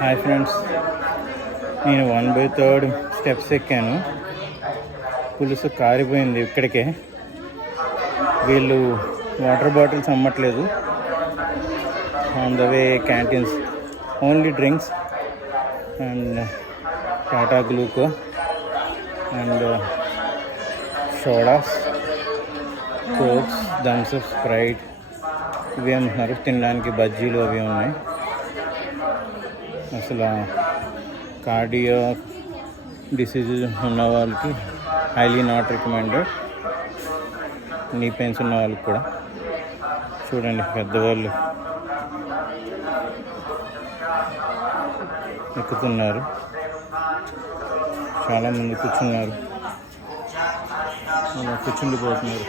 Hi friends, నేను 1/3 స్టెప్స్ ఎక్కాను. పులుసు కారిపోయింది ఇక్కడికే. వీళ్ళు వాటర్ బాటిల్స్ అమ్మట్లేదు. On the way canteens only drinks and Tata Gluco and sodas, Cokes, Thums Up, Sprite ఇవి అమ్ముతున్నారు. తినడానికి బజ్జీలు అవి ఉన్నాయి. అసలు కార్డియో డిసీజ్ ఉన్న వాళ్ళకి హైలీ నాట్ రికమెండెడ్. నీ పెయిన్స్ ఉన్న వాళ్ళకి కూడా. చూడండి, పెద్దవాళ్ళు ఎక్కుతున్నారు, చాలామంది కూర్చున్నారు, అలా కూర్చుండిపోతున్నారు.